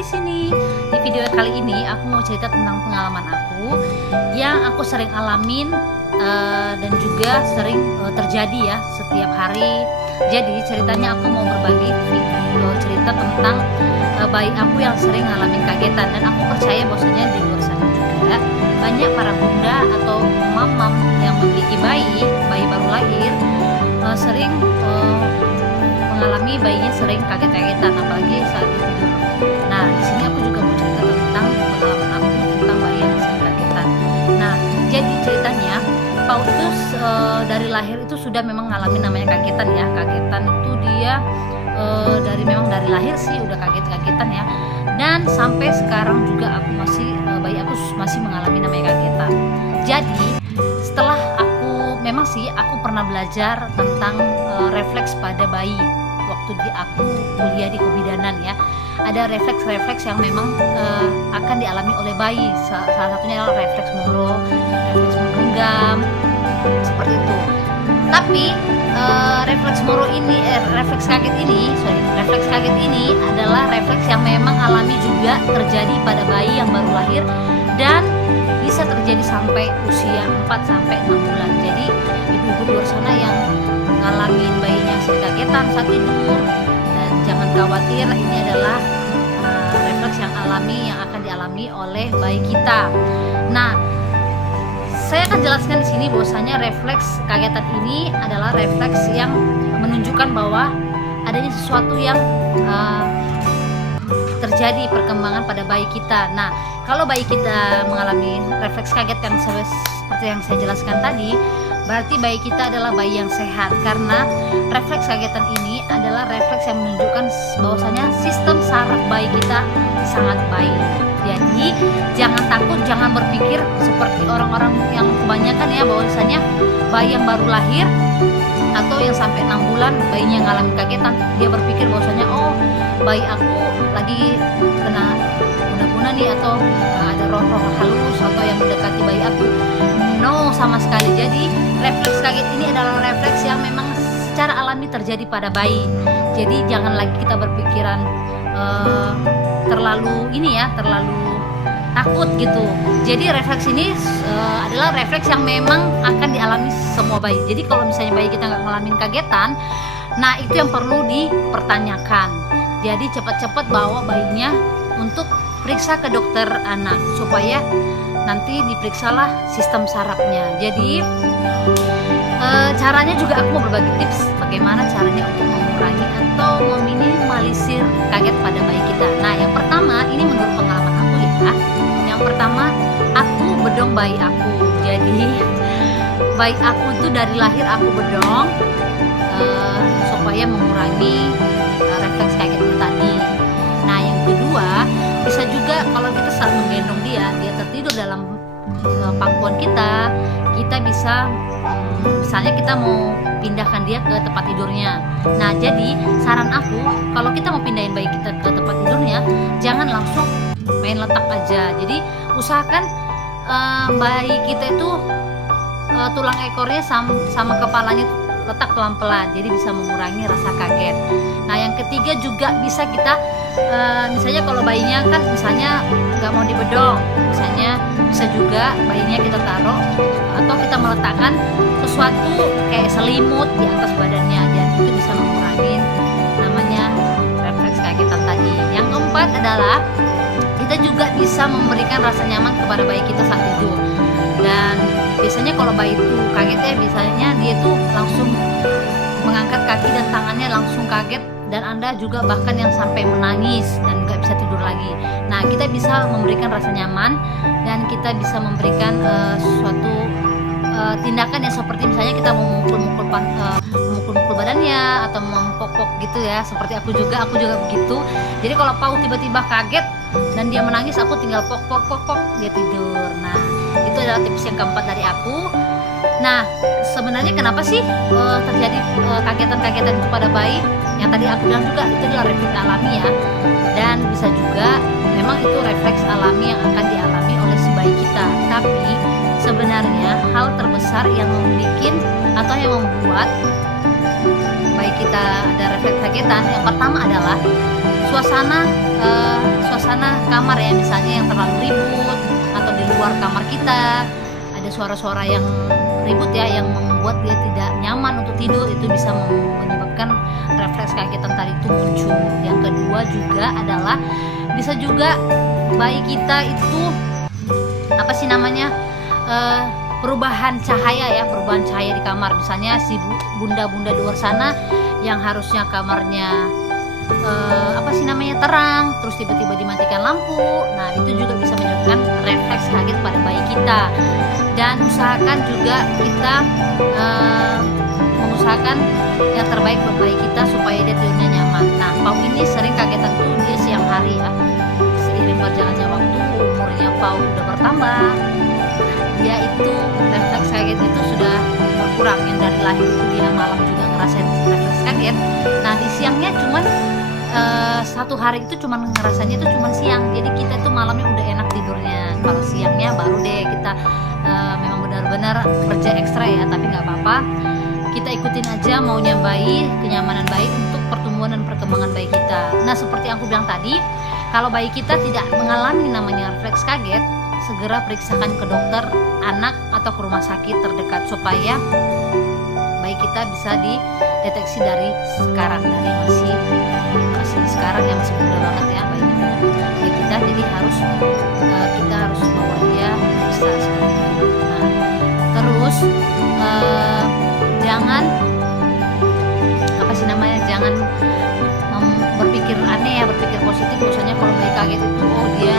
di sini. Di video kali ini aku mau cerita tentang pengalaman aku yang aku sering alamin dan juga sering terjadi ya setiap hari. Jadi ceritanya aku mau berbagi video cerita tentang bayi aku yang sering ngalamin kagetan, dan aku percaya bahwasanya di luar sana juga banyak para bunda atau mam-mam yang memiliki bayi baru lahir sering mengalami bayinya sering kaget-kagetan, apalagi saat dia tidur. Nah, di sini aku juga mau cerita tentang pengalaman aku tentang bayi yang sering kagetan. Nah, jadi ceritanya Paul itu dari lahir itu sudah memang ngalamin namanya kagetan ya. Kagetan itu dia memang dari lahir sih udah kaget-kagetan ya. Dan sampai sekarang juga aku bayi aku masih mengalami namanya kagetan. Jadi setelah aku pernah belajar tentang refleks pada bayi waktu aku kuliah di kebidanan ya. Ada refleks-refleks yang memang akan dialami oleh bayi. Salah satunya adalah refleks moro, refleks menggenggam, seperti itu. Tapi refleks kaget ini adalah refleks yang memang alami juga terjadi pada bayi yang baru lahir dan bisa terjadi sampai usia 4-6 bulan. Jadi ibu-ibu di luar sana yang ngalamin bayinya sering kagetan saat tidur, dan jangan khawatir, ini adalah refleks yang alami yang akan dialami oleh bayi kita. Nah, saya akan jelaskan di sini bahwasanya refleks kagetan ini adalah refleks yang menunjukkan bahwa adanya sesuatu yang terjadi perkembangan pada bayi kita. Nah, kalau bayi kita mengalami refleks kaget yang seperti yang saya jelaskan tadi, berarti bayi kita adalah bayi yang sehat, karena refleks kagetan ini adalah refleks yang menunjukkan bahwasanya sistem saraf bayi kita sangat baik. Jadi jangan takut, jangan berpikir seperti orang-orang yang kebanyakan ya, bahwasanya bayi yang baru lahir atau yang sampai 6 bulan bayinya ngalamin kagetan, dia berpikir bahwasanya oh bayi aku lagi kena guna-guna nih, atau ada roh-roh halus atau yang mendekati bayi aku. No, sama sekali. Jadi refleks kaget ini adalah refleks yang memang secara alami terjadi pada bayi. Jadi jangan lagi kita berpikiran terlalu takut gitu. Jadi refleks ini adalah refleks yang memang akan dialami semua bayi. Jadi kalau misalnya bayi kita nggak ngalamin kagetan, nah itu yang perlu dipertanyakan. Jadi cepat-cepat bawa bayinya untuk periksa ke dokter anak supaya nanti diperiksalah sistem sarafnya. Jadi caranya juga aku mau berbagi tips bagaimana caranya untuk mengurangi atau meminimalisir kaget pada bayi kita. Nah, yang pertama, ini menurut pengalaman aku ya. Yang pertama, aku bedong bayi aku. Jadi bayi aku itu dari lahir aku bedong supaya mengurangi refleks kaget itu tadi. Nah, yang kedua, bisa juga kalau kita saat menggendong dia tertidur dalam pangkuan kita bisa misalnya kita mau pindahkan dia ke tempat tidurnya. Nah, jadi saran aku kalau kita mau pindahin bayi kita ke tempat tidurnya, jangan langsung main letak aja. Jadi usahakan bayi kita itu tulang ekornya sama kepalanya letak pelan-pelan, jadi bisa mengurangi rasa kaget. Nah, yang ketiga juga bisa kita misalnya kalau bayinya kan misalnya nggak mau dibedong, misalnya bisa juga bayinya kita taruh atau kita meletakkan sesuatu kayak selimut di atas badannya, dan itu bisa mengurangi namanya refleks kagetan tadi. Yang keempat adalah kita juga bisa memberikan rasa nyaman kepada bayi kita saat tidur. Dan biasanya kalau bayi itu kaget ya, biasanya dia tuh langsung mengangkat kaki dan tangannya langsung kaget, dan Anda juga bahkan yang sampai menangis dan gak bisa tidur lagi. Nah, kita bisa memberikan rasa nyaman dan kita bisa memberikan suatu tindakan yang seperti misalnya kita memukul-mukul badannya atau mempok-pok gitu ya, seperti aku juga begitu. Jadi kalau Pau tiba-tiba kaget dan dia menangis, aku tinggal pok dia tidur. Nah, itu adalah tips yang keempat dari aku. Nah, sebenarnya kenapa sih terjadi kagetan-kagetan itu pada bayi? Yang tadi aku bilang juga itu adalah refleks alami ya, dan bisa juga memang itu refleks alami yang akan dialami oleh si bayi kita. Tapi sebenarnya hal terbesar yang membuat bayi kita ada refleks kagetan, yang pertama adalah suasana kamar ya, misalnya yang terlalu ribut atau di luar kamar kita ada suara-suara yang ribut ya, yang membuat dia tidak nyaman untuk tidur, itu bisa menyebabkan refleks kagetan tadi itu muncul. Yang kedua juga adalah bisa juga bayi kita itu perubahan cahaya di kamar. Misalnya si bunda-bunda di luar sana yang harusnya kamarnya terang, terus tiba-tiba dimatikan lampu. Nah, itu juga bisa menyebabkan refleks kaget pada bayi kita. Dan usahakan juga kita mengusahakan yang terbaik buat bayi kita supaya dia tidurnya nyaman. Nah, Pau ini sering kagetan tuh dia siang hari ya. Seiring berjalannya waktu, umurnya Pau udah bertambah, dia itu refleks kaget itu sudah berkurang. Yang dari lahir itu dia malam juga ngerasain refleks kaget. Nah, di siangnya cuman satu hari itu cuman ngerasanya itu cuman siang. Jadi kita itu malamnya udah enak tidurnya. Kalau siangnya baru deh kita memang benar-benar kerja ekstra ya, tapi nggak apa-apa. Kita ikutin aja maunya bayi, kenyamanan bayi untuk pertumbuhan dan perkembangan bayi kita. Nah, seperti yang aku bilang tadi, kalau bayi kita tidak mengalami namanya refleks kaget, segera periksakan ke dokter anak atau ke rumah sakit terdekat supaya bayi kita bisa dideteksi dari sekarang, dari masih sekarang yang masih muda banget ya bayi kita. Jadi kita harus bawa dia periksa seperti itu. Nah, terus jangan jangan berpikir aneh ya, berpikir positif. Misalnya kalau bayi kaget itu dia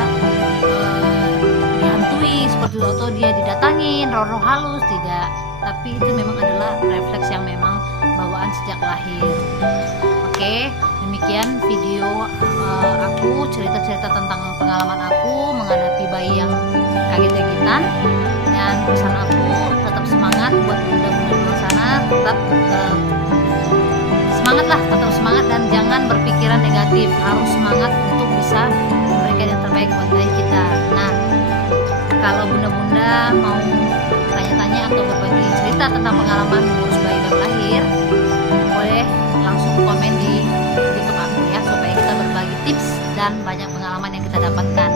dihantui seperti itu, atau dia didatangin roh-roh halus, tidak. Tapi itu memang adalah refleks yang memang bawaan sejak lahir. Oke, demikian video aku, cerita-cerita tentang pengalaman aku menghadapi bayi yang kaget-kagetan. Dan pesan aku, tetap semangat buat bunda-bunda di luar sana, tetap semangat dan jangan berpikiran negatif. Harus semangat untuk bisa memberikan yang terbaik buat bayi kita. Nah, kalau bunda-bunda mau tanya-tanya atau berbagi cerita tentang pengalaman mengurus bayi baru lahir, boleh langsung komen di YouTube aku ya, supaya kita berbagi tips dan banyak pengalaman yang kita dapatkan.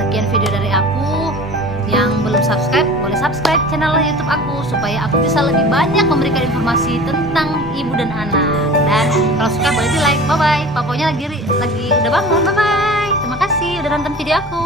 Sekian video dari aku. Yang belum subscribe, boleh subscribe channel YouTube aku supaya aku bisa lebih banyak memberikan informasi tentang ibu dan anak. Dan kalau suka boleh di like. Bye bye. Paponya lagi udah bangun. Bye bye. Terima kasih udah nonton video aku.